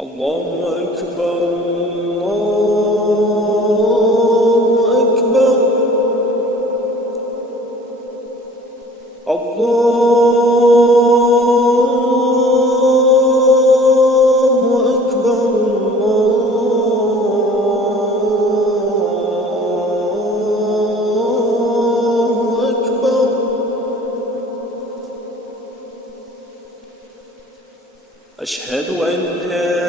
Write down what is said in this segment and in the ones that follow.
الله أكبر الله أكبر الله أكبر الله أكبر أشهد أن لا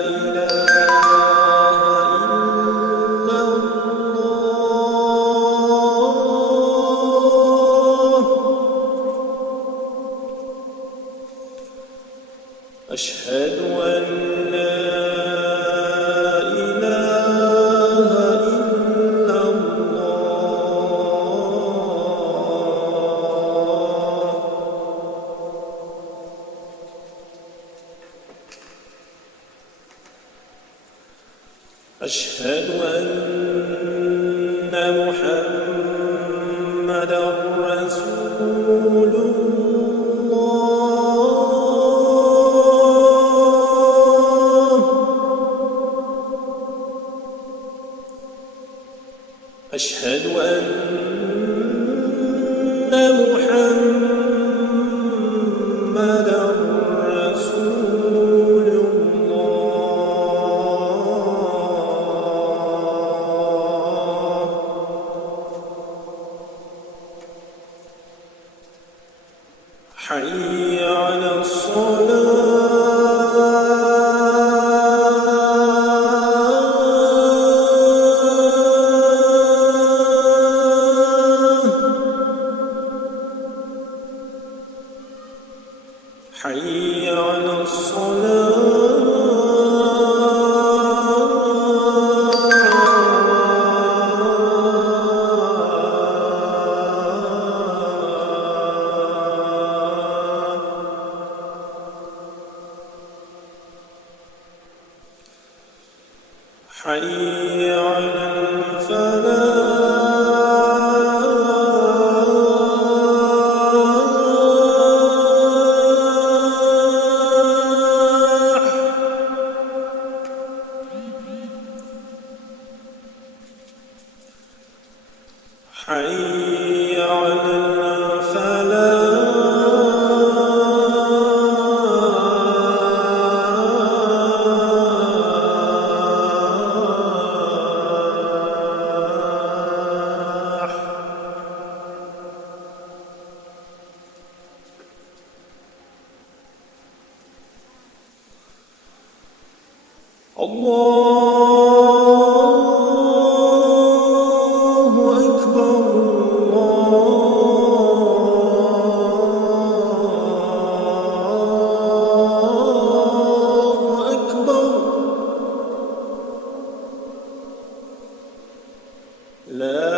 إله إلا الله أشهد أن لا إله إلا الله أشهد أن محمدًا رسول الله أشهد أن محمدًا رسول الله حي على الصلاة حي على حي على الفلاح حي على الفلاح الله أكبر الله أكبر لا